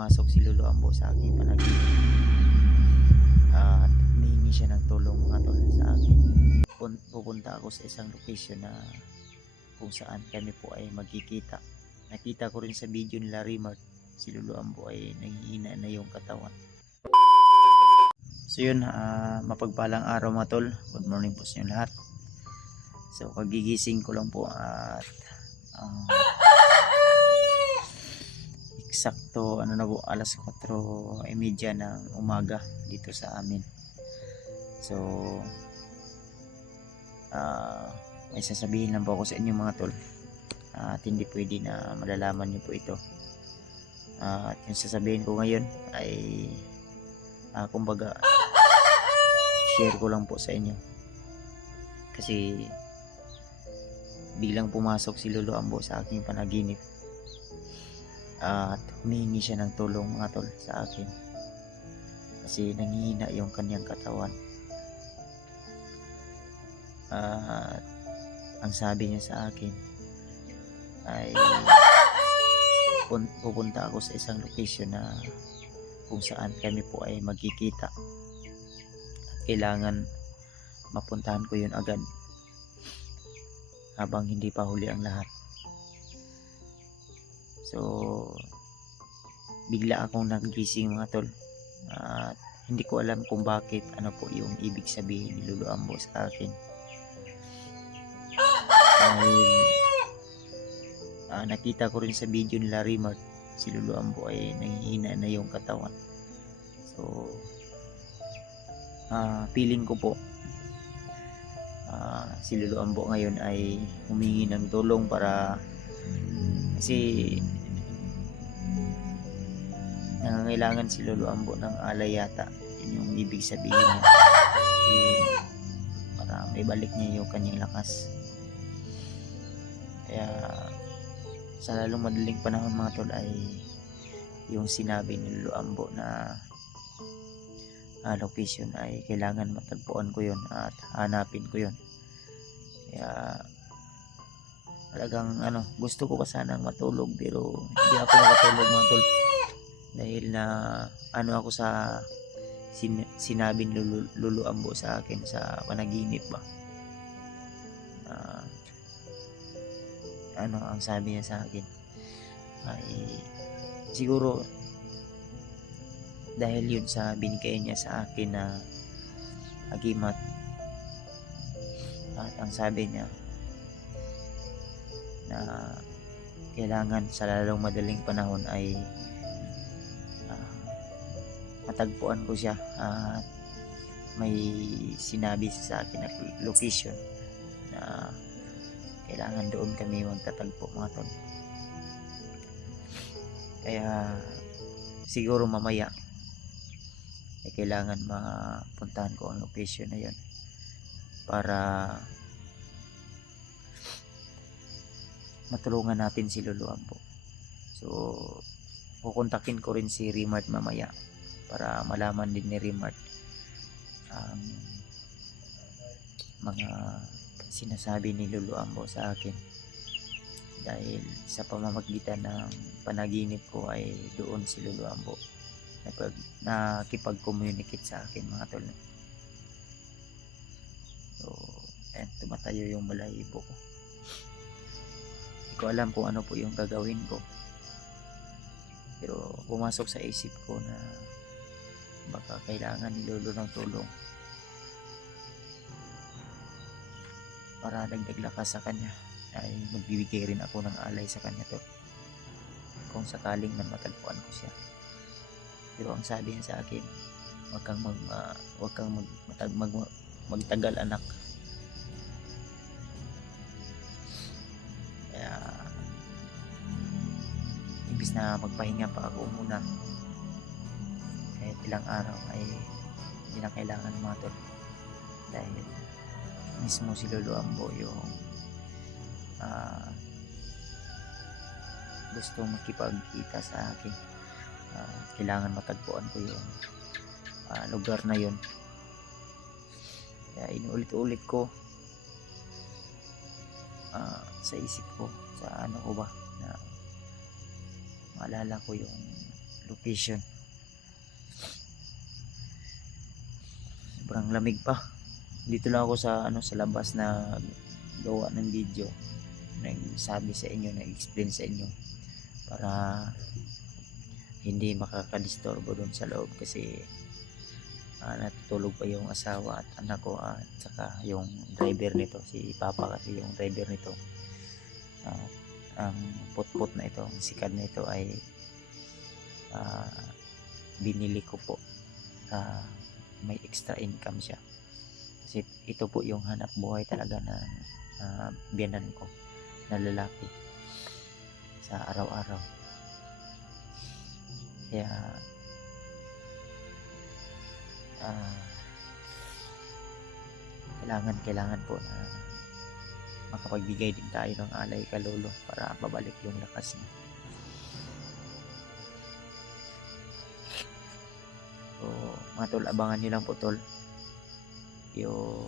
pumasok si Lolo Ambo sa aking panaginip at humihingi siya ng tulong mga tol sa akin. Pupunta ako sa isang location na kung saan kami po ay magkikita. Nakita ko rin sa video nila Rimart, si Lolo Ambo ay nanghihina na yung katawan. So yun, mapagpalang araw mga tol. Good morning po sa inyo lahat. So kagigising ko lang po at eksakto ano na po, alas 4:30 ng umaga dito sa amin. So may sasabihin lang po ako sa inyo mga tol at hindi pwede na malalaman niyo po ito. At yung sasabihin ko ngayon ay kumbaga share ko lang po sa inyo kasi biglang pumasok si Lolo Ambo sa aking panaginip at humihingi siya ng tulong mga tol sa akin kasi nanghihina yung kanyang katawan. At ang sabi niya sa akin ay pupunta ako sa isang location na kung saan kami po ay magkikita at kailangan mapuntahan ko yun agad habang hindi pa huli ang lahat. So bigla akong nagising mga tol at hindi ko alam kung bakit, ano po yung ibig sabihin ni Lolo Ambo sa akin. Dahil nakita ko rin sa video nila Rimart, si Lolo Ambo ay nanghihina na yung katawan. So feeling ko po si Lolo Ambo ngayon ay humingi ng tulong para kasi nangangailangan si Lolo Ambo ng alay yata. Yun yung ibig sabihin niya, para may balik niya yung kanyang lakas. Kaya sa lalong madaling panahon mga tol ay yung sinabi ni Lolo Ambo na location ay kailangan matagpuan ko yun at hanapin ko yun. Kaya talagang gusto ko pa sanang matulog pero hindi ako makatulog mga tol dahil na ako sa sinabi ni Lolo Ambo sa akin sa panaginip ba. Ang sabi niya sa akin ay siguro dahil yun sa binigay niya sa akin na agimat. At ang sabi niya na kailangan sa lalong madaling panahon ay matagpuan ko siya at may sinabi sa akin na location na kailangan doon kami magtatagpo mga tol. Kaya siguro mamaya ay kailangan mapuntahan ko ang location na yun para matulungan natin si Lolo Ambo. So kukontakin ko rin si Rimart mamaya para malaman din ni Rimart ang mga sinasabi ni Lolo Ambo sa akin dahil sa pamamagitan ng panaginip ko ay doon si Lolo Ambo nakipag-communicate sa akin mga tol. So ayan, tumatayo yung balahibo ko. Hindi ko alam kung ano po yung gagawin ko pero pumasok sa isip ko na baka kailangan ni Lolo ng tulong para dagdag lakas sa kanya ay magbibigay rin ako ng alay sa kanya to kung sakaling man matagpuan ko siya. Pero ang sabi niya sa akin, wag kang magtagal anak. Kaya imbis na magpahinga pa ako muna kahit ilang araw ay hindi na kailangan mga tol dahil mismo si Lolo Ambo yung gusto makipagkita sa akin. Kailangan matagpuan ko yung lugar na yun. Kaya inuulit-ulit ko sa isip ko sa ko ba na maalala ko yung location. Sobrang lamig pa. Dito lang ako sa sa labas na gawa ng video, nagsabi sa inyo, nag-explain sa inyo para hindi makakadisturbo doon sa loob, kasi natutulog pa yung asawa at anak ko, at saka yung driver nito, si Papa kasi yung driver nito. Ang putput na ito, ang sikad na ito ay binili ko po, may extra income siya, kasi ito po yung hanap buhay talaga ng biyanan ko na lalaki sa araw-araw. Kaya kailangan po na makapagbigay din tayo ng alay kay lolo para babalik yung lakas niya. So mga tol, abangan nyo lang po tol yung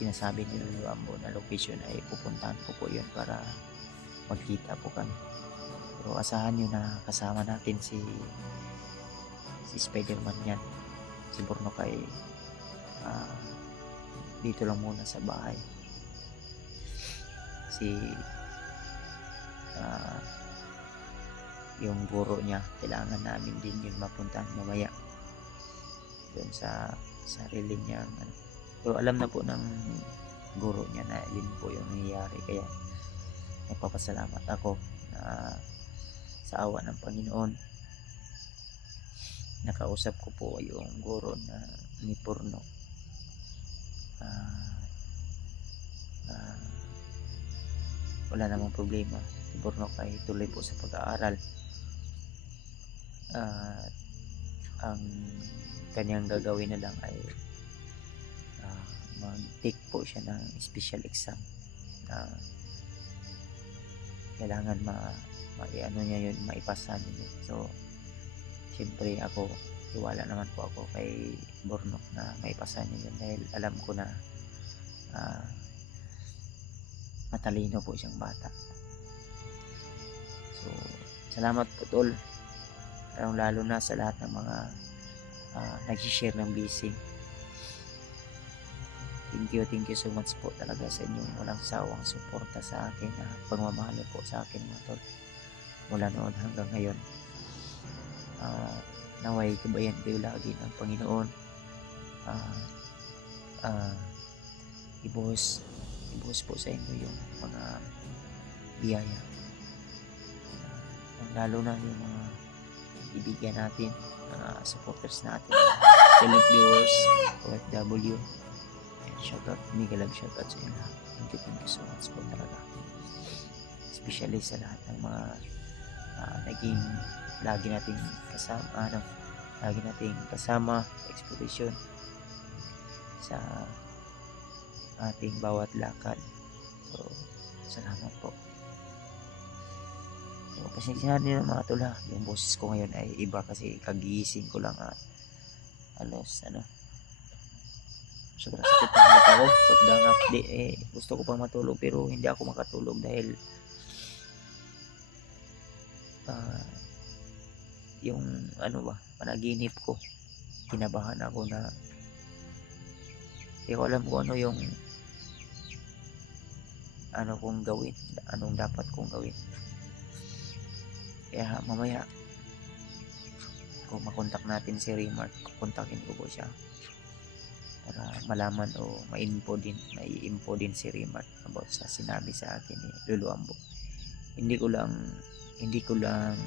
sinasabi ni Lolo Ambo na location, ay pupuntahan ko po yun para magkita po kami. Pero asahan nyo na kasama natin si Spider-Man yan, si Bornokay. Dito lang muna sa bahay. Yung guro niya, kailangan namin din yun mapuntahan mamaya doon sa sarili niya. Pero alam na po ng guro niya na yun po yung nangyayari, kaya nagpapasalamat ako na sa awa ng Panginoon nakausap ko po yung guro na ni Porno. Wala namang problema, si Porno kay tuloy po sa pag-aaral. Ang kanyang gagawin na lang ay mag-take po siya ng special exam na kailangan ano niya yun, maipasa niya yun. So syempre ako, tiwala naman po ako kay Bornok na maipasa niya yun, dahil alam ko na matalino po siyang bata. So salamat po tol, lalo na sa lahat ng mga nag-share ng blessing. Thank you so much po talaga sa inyong walang sawang suporta sa akin, pagmamahal po sa akin mga tol, mula noon hanggang ngayon. Naway kabayan kayo lagi ng Panginoon. Ibuhos po sa inyo yung mga biyaya, lalo na yung mga ibigyan natin, supporters natin, silent viewers, OFW. Shoutout, mega love shoutout sa inyo lahat. Thank you so much po talaga, especially sa lahat ng mga naging lagi nating kasama expedition sa ating bawat lakad. So salamat po. So pasensya na mga tol, yung boses ko ngayon ay iba kasi kagigising ko lang alos sobrang sakit ng mata ko, sobrang gusto ko pang matulog pero hindi ako makatulog dahil yung panaginip ko, kinabahan ako na hindi ko alam kung ano yung kong gawin, anong dapat kong gawin. Kaya mamaya kung makontak natin si Remart, kontakin ko po siya para malaman o mai-info din si Remart about sa sinabi sa akin ni Lolo Ambo. Hindi ko lang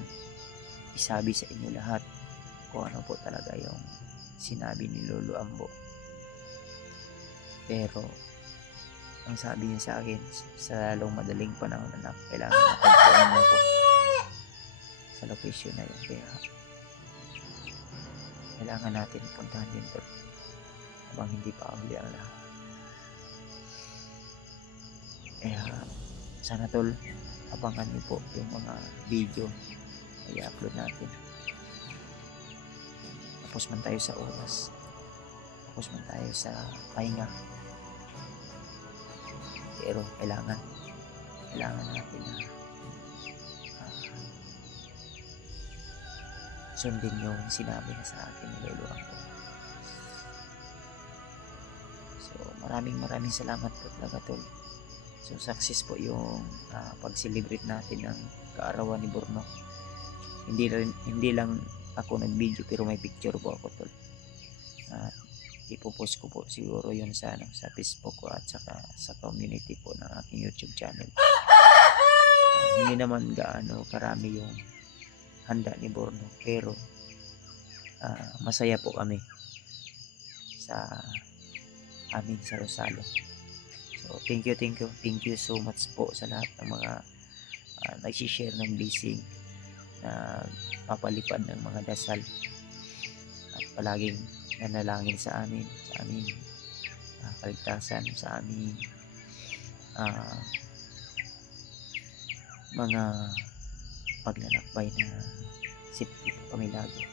isabi sa inyo lahat kung ano po talaga yung sinabi ni Lolo Ambo, pero ang sabi niya sa akin, sa lalong madaling panahon na kailangan matagpuan mo ko sa location na yun, kaya kailangan natin puntahan din to habang hindi pa huli ang lahat. Kaya sana tol, abangan niyo po yung mga video na i-upload natin. Tapos man tayo sa oras, tapos man tayo sa pahinga, pero kailangan natin na sundin yung sinabi na sa akin ni Lolo Ambo. So maraming salamat po talaga tol. So success po yung pag-celebrate natin ng kaarawan ni Borno. Hindi lang ako nag-video pero may picture po ako tol. Ipopost ko po siguro yun sa Facebook ko at saka sa community po ng aking YouTube channel. Hindi naman gaano karami yung handa ni Borno pero masaya po kami sa amin sa Rosalo. So thank you so much po sa lahat ng mga nag-share ng blessing, na papalipad ng mga dasal at palaging nanalangin sa aming kaligtasan, sa aming mga paglalakbay na safety po kami lagi.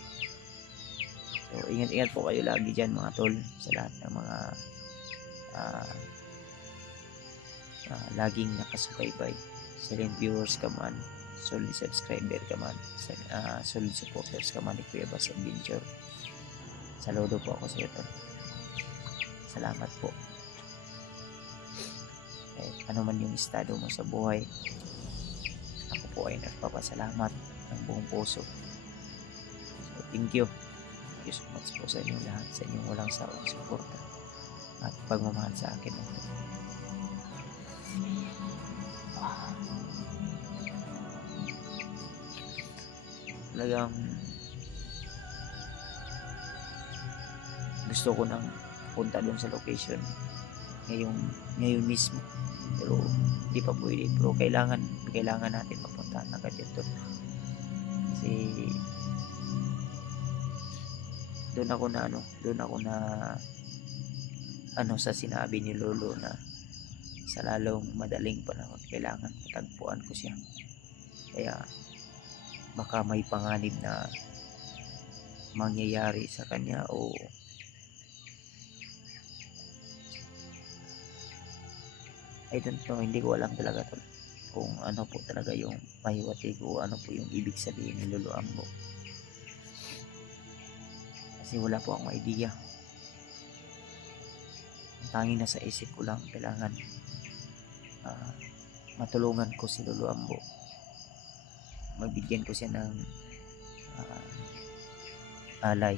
So ingat po kayo lagi dyan mga tol, sa lahat ng mga laging nakasubaybay, silent viewers ka man, solid subscriber ka man, solid supporters ka man ni Kuya Bas Adventure. Saludo po ako sa iyo tol. Salamat po. Ano man yung estado mo sa buhay, ako po ay nagpapasalamat ng buong puso. So thank you so much po sa inyong lahat, sa inyong walang sawang suporta at pagmamahal sa akin. Talagang gusto ko nang punta doon sa location ngayon mismo, pero hindi pa pwede. Pero kailangan natin mapunta agad dito, kasi doon ako na sa sinabi ni Lolo na sa lalong madaling panahon kailangan matagpuan ko siya. Kaya baka may panganib na mangyayari sa kanya, o I don't know, hindi ko alam talaga tol kung ano po talaga yung pahiwati ko, ano po yung ibig sabihin ni Lolo Ambo, kasi wala po akong idea. Ang tanging nasa isip ko lang, kailangan matulungan ko si Lolo Ambo, magbigyan ko siya ng alay,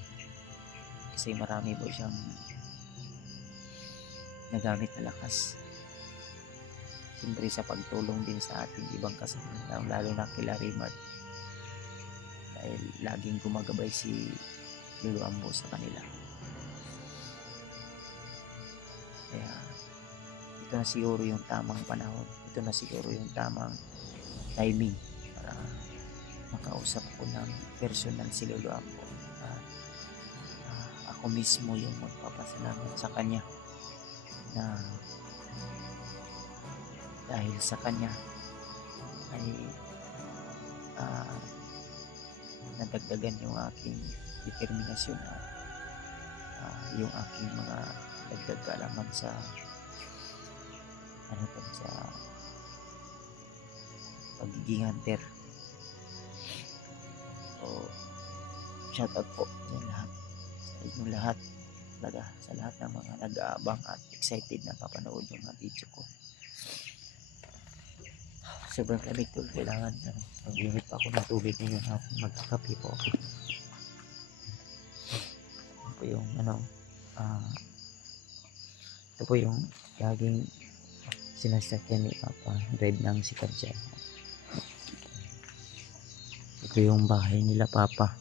kasi marami po siyang nagamit na lakas, siyempre sa pagtulong din sa ating ibang kasama, lalo na kila Raymart, dahil laging gumagabay si Lolo Ambo sa kanila. Kaya ito na siguro yung tamang panahon, ito na siguro yung tamang timing para makausap ko ng personal si Lolo Ambo. Ako mismo yung magpapasalamat sa kanya, na dahil sa kanya ay nadagdagan yung aking determinasyon, yung aking mga dagdag kaalaman sa sa pagiging hunter. So shout out po sa lahat, sa inyong lahat talaga, sa lahat ng mga nag-aabang at excited na papanood yung mga video ko. Sobrang lamig tol, kailangan mag-limit pa ako ng tubig ngayon at magkakape po ako. Ito po yung ito po yung laging sinasakyan ni Papa, drive ng sikat siya. Ito yung bahay nila Papa.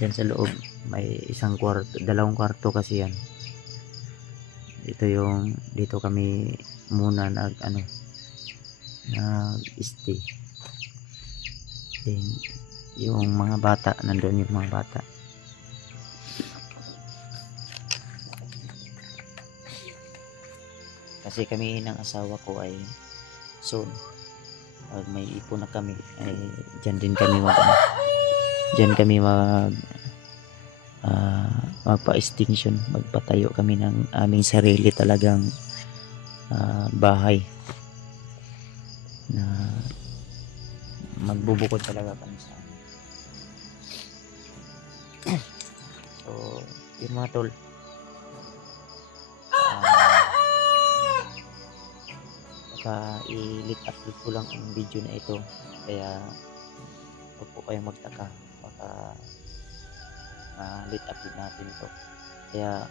Diyan sa loob may dalawang kwarto kasi yan. Dito kami muna nag-stay. Then yung mga bata, nandoon yung mga bata. Kasi kami ng asawa ko ay soon, pag may ipon na kami, ay dyan kami magpa-extinction, magpatayo kami ng aming sarili talagang bahay na magbubukod talaga kami sa so yun mga tol, baka i-late upload ko lang ang video na ito, kaya huwag po kayong magtaka, baka late upload natin ito. Kaya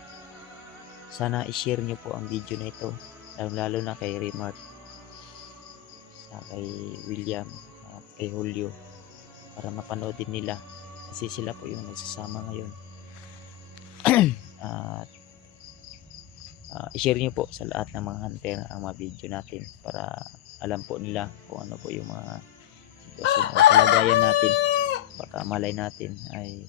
sana i-share nyo po ang video na ito, lalo na kay Remark, sa kay William at kay Julio, para mapanood din nila, kasi sila po yung nagsasama ngayon. At i-share nyo po sa lahat ng mga hunter ang mga video natin, para alam po nila kung ano po yung mga sitwasyon o kalagayan natin. Baka malay natin ay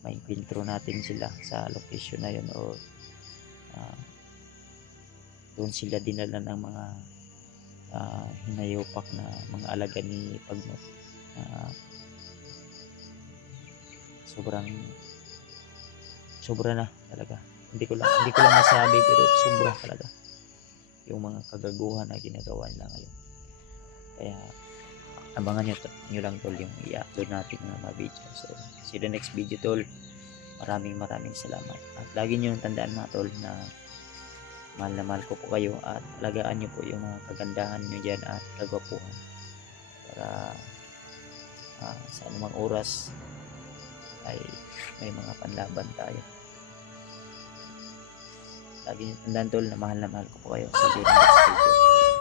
may encuentro natin sila sa location na yun, o doon sila dinala ng mga hinayopak na mga alaga ni Pagnot. Sobra na talaga, hindi ko lang masabi, pero sobra talaga yung mga kagaguhan na ginagawa nila ngayon. Kaya abangan nyo lang tol yung i-upload natin mga video. So see you the next video tol. Maraming salamat, at lagi nyo tandaan mga tol na mahal ko po kayo, at alagaan nyo po yung mga kagandahan nyo dyan at kagwapuhan, para sa anumang oras ay may mga panlaban tayo. Lagi nyo tandaan tol na mahal ko po kayo. See you in the next video.